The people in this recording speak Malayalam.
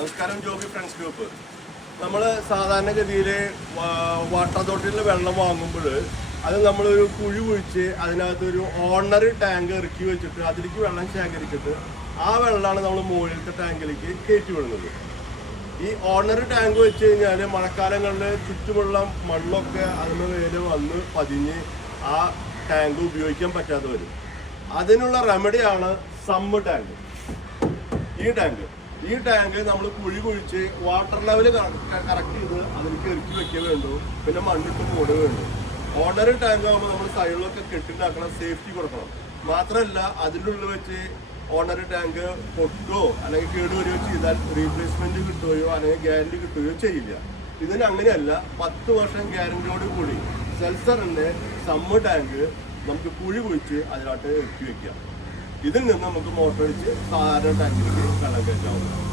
നമസ്കാരം, ജോബി ഫ്രണ്ട്സ് ഗ്രൂപ്പ്. നമ്മൾ സാധാരണഗതിയിൽ വാട്ടർ അതോറിറ്റിയിൽ വെള്ളം വാങ്ങുമ്പോൾ അത് നമ്മളൊരു കുഴി കുഴിച്ച് അതിനകത്തൊരു ഓർഡിനറി ടാങ്ക് ഇറക്കി വെച്ചിട്ട് അതിലേക്ക് വെള്ളം ശേഖരിച്ചിട്ട് ആ വെള്ളമാണ് നമ്മൾ മുകളിലത്തെ ടാങ്കിലേക്ക് കയറ്റി വിടുന്നത്. ഈ ഓർഡിനറി ടാങ്ക് വെച്ച് കഴിഞ്ഞാൽ മഴക്കാലങ്ങളിൽ ചുറ്റുമുള്ള മണ്ണൊക്കെ അതിന് മേലെ വന്ന് പതിഞ്ഞ് ആ ടാങ്ക് ഉപയോഗിക്കാൻ പറ്റാതെ വരും. അതിനുള്ള റെമഡിയാണ് സമ്മ് ടാങ്ക്. ഈ ടാങ്ക് നമ്മൾ കുഴി കുഴിച്ച് വാട്ടർ ലെവൽ കറക്റ്റ് ചെയ്ത് അതിലേക്ക് ഇറക്കി വെക്കാൻ വേണ്ടു. പിന്നെ മണ്ണിട്ട് മൂട വേണ്ടു. ഓർഡിനറി ടാങ്ക് ആകുമ്പോൾ നമ്മൾ സൈഡിലൊക്കെ കെട്ടിണ്ടാക്കണം, സേഫ്റ്റി കൊടുക്കണം. മാത്രമല്ല അതിൻ്റെ ഉള്ളിൽ വെച്ച് ഓർഡിനറി ടാങ്ക് പൊട്ടുകയോ അല്ലെങ്കിൽ കേടുവരികയോ ചെയ്താൽ റീപ്ലേസ്മെന്റ് കിട്ടുകയോ അല്ലെങ്കിൽ ഗ്യാരണ്ടി കിട്ടുകയോ ചെയ്യില്ല. ഇതിന് അങ്ങനെയല്ല, 10 വർഷം ഗ്യാരണ്ടിയോട് കൂടി സെൽസറിന്റെ സമ്മ് ടാങ്ക് നമുക്ക് കുഴി കുഴിച്ച് അതിനകത്ത് ഇറക്കി വെക്കാം. ഇതിൽ നിന്ന് നമുക്ക് മോട്ടർ അടിച്ച് സാധാരണ ടാങ്കിലേക്ക് വെള്ളം കയറ്റാവുന്നതാണ്.